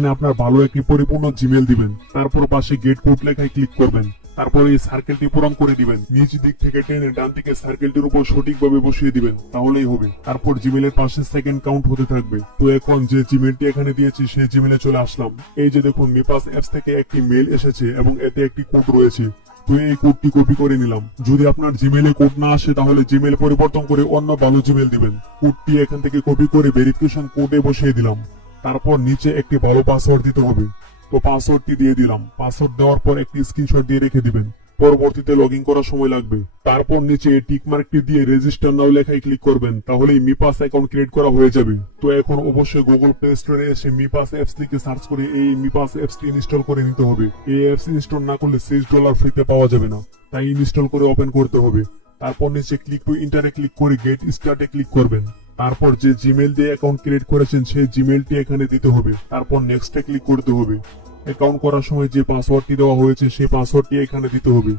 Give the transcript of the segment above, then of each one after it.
এখানে আপনার ভালো একটি পরিপূর্ণ জিমেল দিবেন। তারপর পাশে গেট কোড লেখায় ক্লিক করবেন। তারপর এই সার্কেলটি পূরণ করে দিবেন। নিচ দিক থেকে টেনে ডান দিকে সার্কেলটির উপর সঠিকভাবে বসিয়ে দিবেন। তাহলেই হবে। তারপর জিমেলের পাশে সেকেন্ড কাউন্ট হতে থাকবে। তো এখন যে জিমেলটি এখানে দিয়েছি, সেই জিমেলে চলে আসলাম। এই যে দেখুন মিপাস অ্যাপস থেকে একটি মেল এসেছে এবং এতে একটি কোড রয়েছে। তো এই কোডটি কপি করে নিলাম। যদি আপনার জিমেলে কোড না আসে, তাহলে জিমেল পরিবর্তন করে অন্য ভালো জিমেল দিবেন। কোডটি এখান থেকে কপি করে ভেরিফিকেশন কোডে বসিয়ে দিলাম। তারপর নিচে একটি ভালো পাসওয়ার্ড দিতে হবে। তো পাসওয়ার্ডটি দিয়ে দিলাম। পাসওয়ার্ড দেওয়ার পর একটি স্ক্রিনশট দিয়ে রেখে দিবেন। পরবর্তীতে লগ ইন করার সময় লাগবে। তারপর নিচে টিক মার্কটি দিয়ে রেজিস্টার নাও লেখায় ক্লিক করবেন। তাহলেই মিপাস অ্যাকাউন্ট ক্রিয়েট করা হয়ে যাবে। তো এখন অবশ্যই গুগল প্লে স্টোরে এসে মিপাস অ্যাপস থেকে সার্চ করে এই মিপাস অ্যাপসটি ইনস্টল করে নিতে হবে। এই অ্যাপস ইনস্টল না করলে সিক্স ডলার ফ্রিতে পাওয়া যাবে না। তাই ইনস্টল করে ওপেন করতে হবে। তারপর নিচে ক্লিক টু ইন্টারে ক্লিক করে গেট স্টার্টে ক্লিক করবেন। তারপর যে জিমেল দিয়ে অ্যাকাউন্ট ক্রিয়েট করেছেন, সেই জিমেলটি এখানে দিতে হবে। তারপর নেক্সটে ক্লিক করতে হবে। অ্যাকাউন্ট করার সময় যে পাসওয়ার্ডটি দেওয়া হয়েছে, সেই পাসওয়ার্ডটি এখানে দিতে হবে।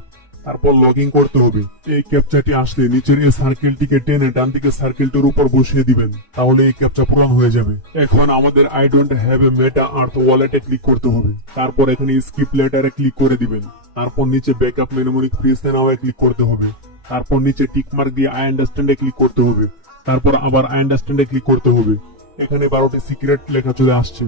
তারপর লগ ইন করতে হবে। এই ক্যাপচাটি আসলে নিচের এই সার্কেলটিকে টেনে ডান দিকে সার্কেলটির উপর বসিয়ে দিবেন। তাহলে এই ক্যাপচা পূরণ হয়ে যাবে। এখন আমাদের I don't have a Meta Earth ওয়ালেটে ক্লিক করতে হবে। তারপর এখানে স্কিপ লেটারে ক্লিক করে দিবেন। তারপর নিচে ব্যাকআপ মেমোরি ফ্রি নাওয়ে ক্লিক করতে হবে। তারপর নিচে টিকমার্ক দিয়ে আই আন্ডারস্ট্যান্ডে ক্লিক করতে হবে। তারপর আবার আই আন্ডারস্ট্যান্ডে ক্লিক করতে হবে। এখানে বারোটি সিক্রেট লেখা চলে আসছে।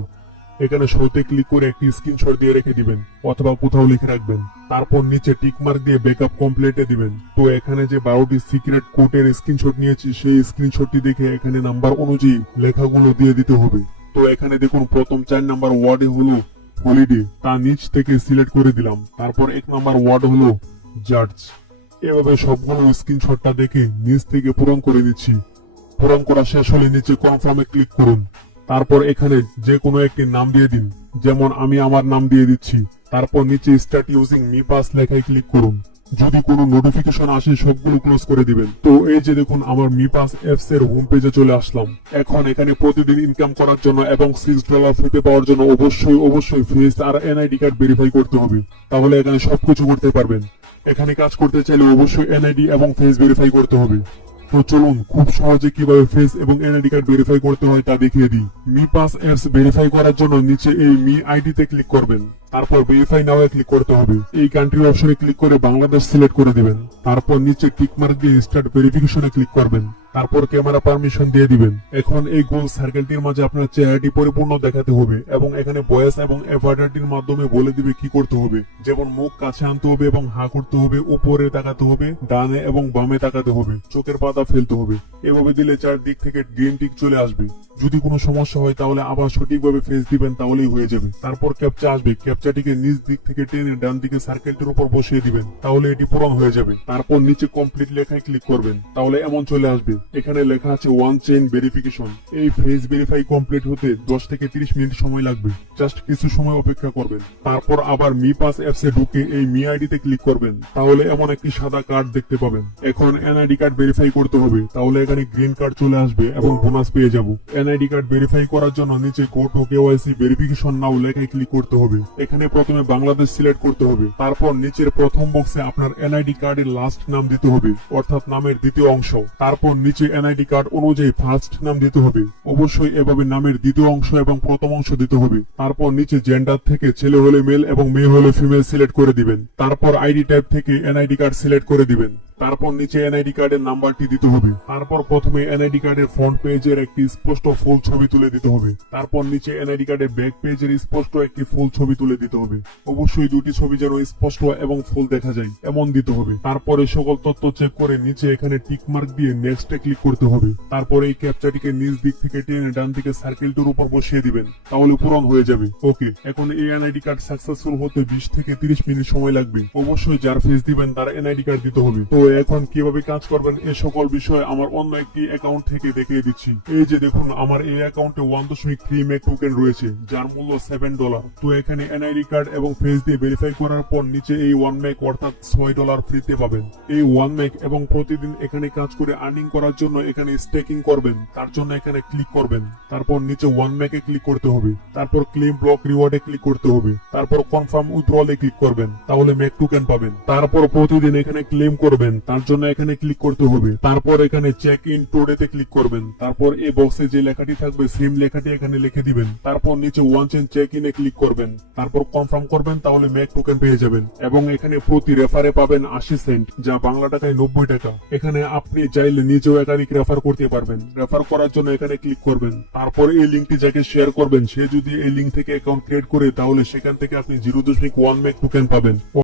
এখানে শোতে ক্লিক করে একটি স্ক্রিনশট দিয়ে রেখে দিবেন, অথবা কোথাও লিখে রাখবেন। তারপর নিচে টিক মার্ক দিয়ে ব্যাকআপ কমপ্লিটে দিবেন। তো এখানে যে বারোটি সিক্রেট কোডের স্ক্রিনশট নিয়েছি, সেই স্ক্রিনশটটি দেখে এখানে নাম্বার অনুযায়ী লেখাগুলো দিয়ে দিতে হবে। তো এখানে দেখুন, প্রথম চার নাম্বার ওয়ার্ডে হলো হলিডে তা নিচ থেকে সিলেক্ট করে দিলাম। তারপর এক নাম্বার ওয়ার্ড হলো জাজ এভাবে সবগুলো স্ক্রিনশটটা দেখে নিচ থেকে পূরণ করে নিচ্ছি পূরণ করা শেষ হলে নিচে কনফার্মে ক্লিক করুন। তারপর এখানে যে কোনো একটি নাম দিয়ে দিন। যেমন আমি আমার নাম দিয়ে দিচ্ছি। তারপর নিচে স্টার্ট ইউজিং মি পাস লেখায় ক্লিক করুন। যদি কোনো নোটিফিকেশন আসে, সবগুলো ক্লোজ করে দিবেন। তো এই যে দেখুন, আমার মি পাস অ্যাপস এর হোম পেজে চলে আসলাম। এখন এখানে প্রতিদিন ইনকাম করার জন্য এবং সিক্স ডলার ফ্রিতে পাওয়ার জন্য অবশ্যই অবশ্যই ফেস আর এনআইডি কার্ড ভেরিফাই করতে হবে। তাহলে এখানে সবকিছু করতে পারবেন। এখানে কাজ করতে চাইলে অবশ্যই এনআইডি এবং ফেস ভেরিফাই করতে হবে। তো চলুন খুব সহজে কীভাবে ফেস এবং এনআইডি কার্ড ভেরিফাই করতে হয় তা দেখিয়ে দিই। মি পাস অ্যাপস ভেরিফাই করার জন্য নিচে এই মি আইডি তে ক্লিক করবেন। তারপর ভেরিফাই নাও ক্লিক করতে হবে। এই কান্ট্রি অপশনে ক্লিক করে বাংলাদেশ সিলেক্ট করে দিবেন। তারপর নিচে টিক মার্ক দিয়ে স্টার্ট ভেরিফিকেশনে ক্লিক করবেন। তারপর ক্যামেরা পারমিশন দিয়ে দিবেন। এখন এই গোল সার্কেলটির মাঝে আপনার চেহারাটি পরিপূর্ণ দেখাতে হবে এবং এখানে বয়স এবং এফআরটির মাধ্যমে বলে দিবে কি করতে হবে। যেমন মুখ কাছে আনতে হবে এবং হা করতে হবে, উপরে তাকাতে হবে, ডানে এবং বামে তাকাতে হবে, চোখের পাতা ফেলতে হবে। এভাবে দিলে চারদিক থেকে গ্রিন টিক চলে আসবে। যদি কোনো সমস্যা হয় তাহলে আবার সঠিকভাবে ফেস দিবেন, তাহলেই হয়ে যাবে। তারপর ক্যাপচা আসবে। ক্যাপচাটিকে নিচ দিক থেকে টেনে ডান দিকে সার্কেলটির উপর বসিয়ে দিবেন, তাহলে এটি পূরণ হয়ে যাবে। তারপর নিচে কমপ্লিট লেখায় ক্লিক করবেন, তাহলে এমন চলে আসবে। এখানে লেখা আছে ওয়ান চেইন ভেরিফিকেশন এই ফেস ভেরিফাই কমপ্লিট হতে দশ থেকে তিরিশ মিনিট সময় লাগবে। জাস্ট কিছু সময় অপেক্ষা করবেন। তারপর আবার মি পাস অ্যাপসে ঢুকে এই মি আইডিতে ক্লিক করবেন। তাহলে এমন একটি সাদা কার্ড দেখতে পাবেন। এখন এনআইডি কার্ড ভেরিফাই করতে হবে। তাহলে এখানে গ্রিন কার্ড চলে আসবে এবং বোনাস পেয়ে যাব। এনআইডি কার্ড ভেরিফাই করার জন্য নিচে go to KYC verification now লেখায় ক্লিক করতে হবে। এখানে প্রথমে বাংলাদেশ সিলেক্ট করতে হবে। তারপর নিচের প্রথম বক্সে আপনার এনআইডি কার্ডের লাস্ট নাম দিতে হবে। অর্থাৎ নামের দ্বিতীয় অংশ। তারপর নিচে এনআইডি কার্ড অনুযায়ী ফার্স্ট নাম দিতে হবে। অবশ্যই এভাবে নামের দ্বিতীয় অংশ এবং প্রথম অংশ দিতে হবে। তারপর নিচে জেন্ডার থেকে ছেলে হলে মেল এবং মেয়ে হলে ফিমেল সিলেক্ট করে দিবেন। তারপর আইডি টাইপ থেকে এনআইডি কার্ড সিলেক্ট করে দিবেন। তারপর নিচে এনআইডি কার্ডের নাম্বারটি দিতে হবে। তারপর প্রথমে এনআইডি কার্ডের ফ্রন্ট পেজের একটি স্পষ্ট ফুল ছবি তুলে দিতে হবে। তারপর নিচে এনআইডি কার্ডের ব্যাক পেজের স্পষ্ট একটি ফুল ছবি তুলে দিতে হবে। অবশ্যই দুটি ছবি যেন স্পষ্ট এবং ফুল দেখা যায়, এমন দিতে হবে। তারপরে সকল তথ্য চেক করে নিচে এখানে টিক মার্ক দিয়ে নেক্সটে ক্লিক করতে হবে। তারপর এই ক্যাপচাটিকে নিচ দিক থেকে টেনে ডান দিকে সার্কেলটির উপর বসিয়ে দিবেন, তাহলে পূরণ হয়ে যাবে। ওকে এখন এই এনআইডি কার্ড সাকসেসফুল হতে বিশ থেকে তিরিশ মিনিট সময় লাগবে। অবশ্যই যার ফেস দিবেন তার এনআইডি কার্ড দিতে হবে। তো এখন কীভাবে কাজ করবেন এ সকল বিষয় আমার অন্য একটি অ্যাকাউন্ট থেকে দেখিয়ে দিচ্ছি। এই যে দেখুন, আমার এই অ্যাকাউন্টে ওয়ান দশমিক থ্রি মেক টোকেন রয়েছে, যার মূল্য সেভেন ডলার তো এখানে এনআইডি কার্ড এবং ফেস দিয়ে ভেরিফাই করার পর নিচে এই ওয়ান মেক অর্থাৎ ছয় ডলার ফ্রিতে পাবেন। এই ওয়ান মেক এবং প্রতিদিন এখানে কাজ করে আর্নিং করার জন্য এখানে স্টেকিং করবেন, তার জন্য এখানে ক্লিক করবেন। তারপর নিচে ওয়ান মেকে ক্লিক করতে হবে। তারপর ক্লেম ব্লক রিওয়ার্ডে ক্লিক করতে হবে। তারপর কনফার্ম উইথড্রলে ক্লিক করবেন, তাহলে মেক টোকেন পাবেন। তারপর প্রতিদিন এখানে ক্লেম করবেন। করবেন, তার জন্য এখানে ক্লিক করতে হবে। তারপর এখানে চেক ইন টোডেতে ক্লিক করবেন। তারপর এই বক্সে যে লেখাটি থাকবে সেম লেখাটি এখানে লিখে দিবেন। তারপর নিচে ওয়ান চেন চেক ইনে ক্লিক করবেন। তারপর কনফার্ম করবেন, তাহলে ম্যাক টোকেন পেয়ে যাবেন। এবং এখানে প্রতি রেফারে পাবেন আশি সেন্ট যা বাংলা টাকায় নব্বই টাকা। এখানে আপনি চাইলে নিজেও একাধিক রেফার করতে পারবেন। রেফার করার জন্য এখানে ক্লিক করবেন। তারপর এই লিঙ্কটি যাকে শেয়ার করবেন, সে যদি এই লিঙ্ক থেকে অ্যাকাউন্ট ক্রিয়েট করে, তাহলে সেখান থেকে আপনি জিরো দশমিক ওয়ান ম্যাক টোকেন পাবেন।